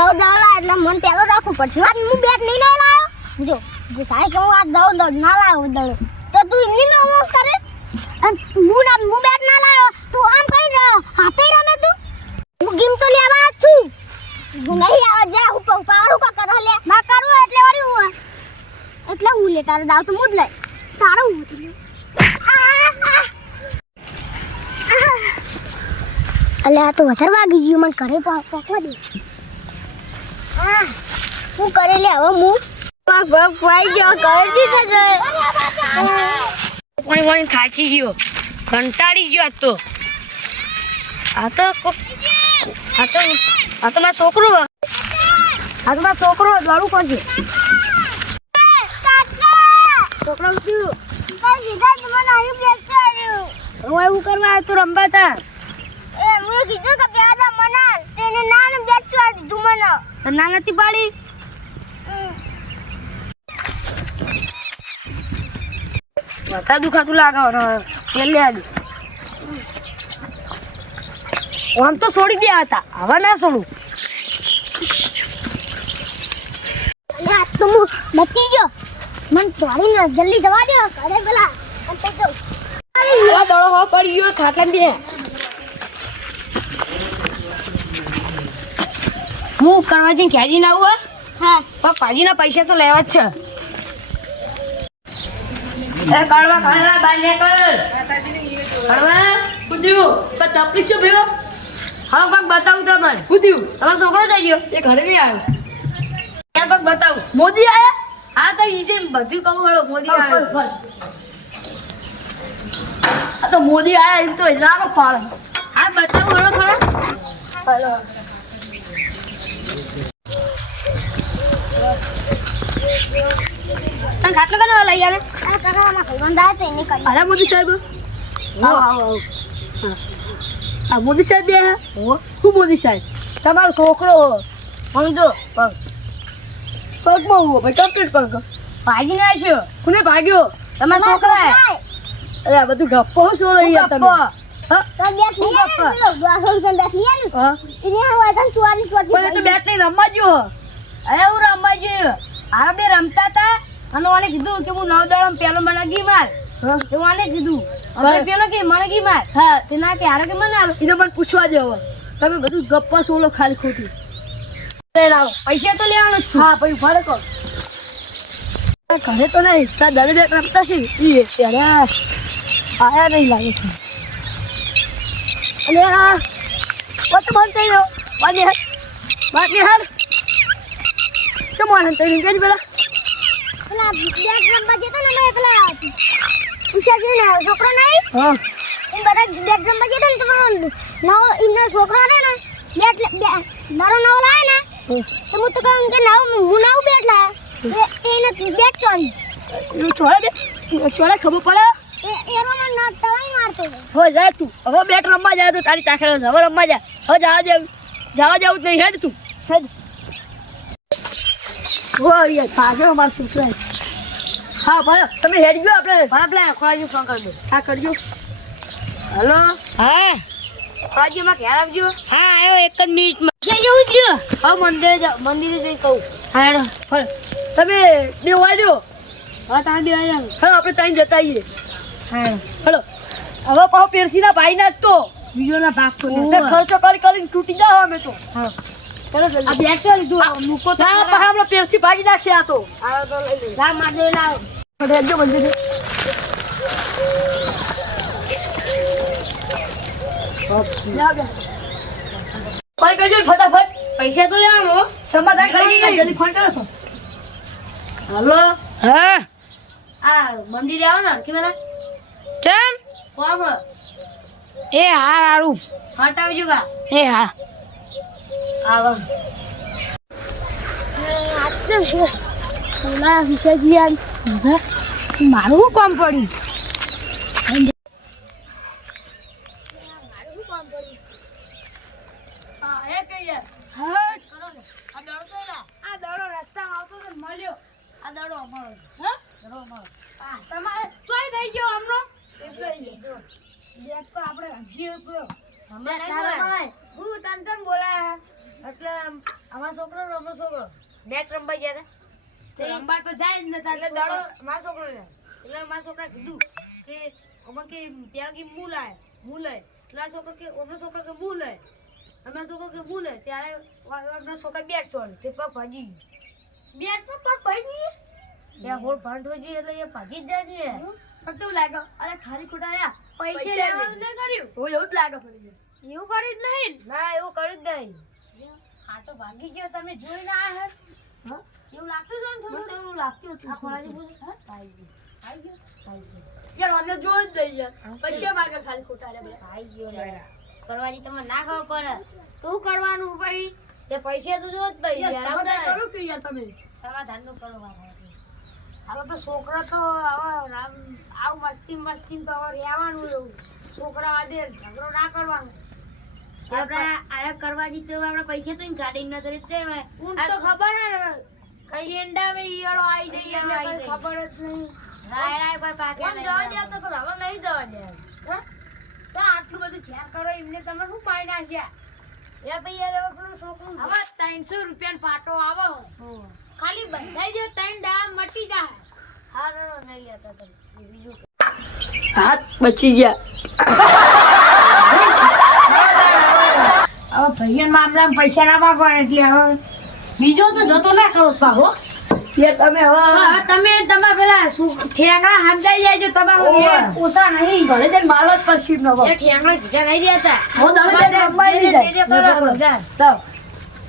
નવ દાડા એટલે મન પેલો રાખવું પડશે આજ હું બેટ નહીં લાવ્યો જો જે થાય કે હું આ દવ ના લાવ્યો દડો તો તું ઇની નો ઓફ કરે અને હું બેટ ના લાવ્યો તું આમ કરી હાથે રમે તું હું ગેમ તો લેવા જ છું હું નહીં આવા જા હું પારું કા કર લે ના કરું એટલે વારી હું એટલે હું લે તારે દાવ તો મુદ લે તારું હું અલે આ તો વધારે વાગી ગયું મને ઘરે પકવા દે હું કરે લે હવે હું ભાઈ ગયો કરે છે કે પાણી થાચી ગયો કંટાળી ગયો આ તો મારો છોકરો દોડું કરજે છોકરા શું હું એવું કરવા તું રમવા તા હું કીધું કે પ્યાદા મના તેને નામ બેસવા દીધું મને ના નથી પાડી માથા દુખાતું લાગે તેલ લે આજે આમ તો છોડી દે હતા હવે ના છોડું તો હું બચી ગયો મને દોડીને જલ્દી જવા દે ઘરે પેલા દડો હો પડી ગયો ખાટલા બે હું કરવા જઈને ખેંચી ના આવું હા પણ પાજીના પૈસા તો લેવા જ છે એ કાળવા બહાર નીકળ કાળવા પૂછ્યું પણ તકલીફ છે ભયો હાલો કાક બતાવું તમને પૂછ્યું તમારો છોકરો જઈ ગયો એ ઘરે નહીં આવ્યો ક્યાં કાક બતાવું મોદી આયા હા તો ઈ જે બધું કહું હળો મોદી આવ્યો આ તો મોદી આયા એમ તો હિલારો ફાળે હા બતાવું હળો ફાળો હાલો તને ખાટલો કનો લઈ આવે આ કાકામાં ભાઈબંધા છે એને કરી અરે મોદી સાહેબ આ મોદી સાહેબ બે હું મોદી સાહેબ તમારો છોકરો સમજો પગમાં ઉભો ભાઈ કમ્પ્લીટ પગ ભાગીને આવ્યો કોને ભાગ્યો તમારા છોકરા અરે આ બધું ગપ્પો શું લઈ ગયા તમે હા તો બેટ લઈ આવ્યો 200 રૂપિયા બેટ લઈ આવ્યો હા એને હવે તને 44 પણ તો બેટ લઈ રમવા ગયો અરે હું રમવા ગયો આ બે રમતા હતા અને મને કીધું કે હું નવ દાડમ પેલો મને ગી માર તો મને કીધું અને પેલો કે મને ગી માર હા તે ના કે હારો કે મને હાલો એને મને પૂછવા દેવો તમે બધું ગપ્પા સોલો ખાલી ખોટી લાવો પૈસા તો લેવાનું જ છું હા પછી ફરક ઘરે તો નહીં તાર દાદા બેટ રમતા છે એ છે અરે આયા નહીં લાગે છે અને આ વોટ બંધ થઈ ગયો બાકી હાલ કેમ આનંદ થઈ ગયો પેલા પેલા બેટ રમવા જતા ને મેં પેલા ઉષાજી ને છોકરો નહીં હા એ બધા બેટ રમવા જતા ને તો નવો ઇના છોકરો ને બેટ મારો નવો લાવે ને તો હું તો કહું કે હું નવું બેટ લાવ્યો એને બેટ ચોરી છોડે ખબર પડે એરો મને ના તવાઈ મારતો હો જા તું હવે બેટ રમવા જાય તો તારી તાખડે હવે રમવા જા હવે જવા જાવ જ નહીં હેડ તું હેડ ઓ યાર ભાગ્યો મારો છોકરો હા ભલે તમે હેડ ગયો આપણે ખોરાજી ફોન કરજો હા કરજો હેલો હા ખોરાજી માં ઘેર આવજો હા આવ્યો એક જ મિનિટમાં છે જવું છે હા મંદિરે જઈ કહું હા હેડો ભલે તમે દેવા દો હા તમે બે આવ્યા હા આપણે ત્યાં જતા આવીએ હા હેડો હવે પાછો પેરસીના ભાઈ ના જ તો બીજોના ભાગ ખર્ચો કરીને તૂટી જાવ અમે તો હા ચલો જલ્દી આ બેગ છે લીધું મૂકો તો હા પછી આપણે પેરસી ભાગી નાખશે આ તો આ તો લઈ લે જા માજે લાવ રેજો બંધ દે કોઈ કરજો ફટાફટ પૈસા તો લેવાનો સમાધાન કરી જલ્દી ફોન કરો હાલો હા આ મંદિરે આવો ને કે મને ચમ કોમ એ હા હારું હટાવજો બા એ હા આવો ના વિષયજી યાર મારું શું કામ પડ્યું તમારે ચોય થઈ ગયો હમણાં આપણે હું તને બોલાયા એટલે અમારે મારો છોકરો રમો છોકરો મેચ રમવા ગયા હતા રમવા તો જાય જ નતા એટલે દડો મારો છોકરો લે એટલે મારા છોકરા કીધું કે અમે કે પ્યાર કે મું લે એટલે આ છોકરો કે ઓનો છોકરો કે મું લે અમારો છોકરો કે મું લે ત્યારે અમારો છોકરા બેટ છોડ તે પગ ભાજી બેટ પર પગ ભાજી યા હોળ ભાંડ હોજી એટલે એ ભાજી જ જાય ને કેવું લાગે અરે ખાલી ખોટા આયા પૈસે લેવાનું ન કર્યું હું એવું જ લાગે ફરી એવું કરી જ નહીં ના એવું કર્યું જ નહીં હા તો ભાગી ગયો તમે જોઈ ના આયા હા એવું લાગતું છે ને થોડું એવું લાગતું હતું થોડાજી બોલ હા આવી ગયો યાર અમને જોઈ જ દઈ યાર પૈસા માંગે ખાલી ખોટા રે આવી ગયો કરવાની તમને ના ખબર પડે તું કરવાનું ભાઈ એ પૈસા તો જો જ ભાઈ યાર સમાધાન કરું કે યાર તમે સમાધાન નું કરવાનું હવે તો છોકરા તો હવે આવ મસ્તી તો હવે રહેવાનું એવું છોકરા વાદે ઝઘડો ના કરવાનો આપણે આયા કરવા જીતો આપણે પૈસા તો ગાડી ન કરી તે તો ખબર ને કઈ એંડા મે ઈયળો આવી જઈ એટલે કઈ ખબર જ નહીં રાય કોઈ પાકે કોણ જવા દે તો પર હવે નહીં જવા દે તો આટલું બધું ઝેર કરો એમને તમે શું પાઈ નાખ્યા એ ભાઈ યાર હવે પેલું છોકરું હવે 300 રૂપિયાનો પાટો આવો ખાલી બંધાઈ દે 3 દાડા મટી જાય હારો નહીં હતા તમે બીજું હાથ બચી ગયા હવે ભાઈઓના મામલામાં પૈસા ના માંગવાના એટલે હવે બીજો તો જતો ના કરો પાહો યાર તમે હવે તમે તમાર પેલા ઠેંગણા સમજાઈ જાય જો તમારે ઓછા નહીં ભલે તે મારવા જ પડશે નો એ ઠેંગણા જીજા નહીં દેતા હું દડે રમાઈ જાય તો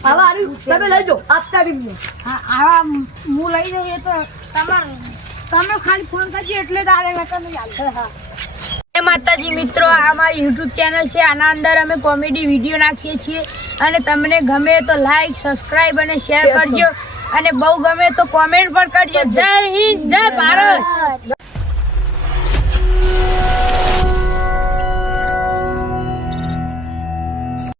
આવા આરી તમે લઈ જો આપતા બીમને હા આવા હું લઈ જઈએ તો તમે ખાલી ફોન કરજો એટલે તારે તમે ચાલે હા એ માતાજી મિત્રો આ અમારી YouTube ચેનલ છે આના અંદર અમે કોમેડી વિડીયો નાખીએ છીએ અને તમને ગમે તો લાઈક સબસ્ક્રાઇબ અને શેર કરજો અને બહુ ગમે તો કોમેન્ટ પણ કરજો જય હિન્દ જય ભારત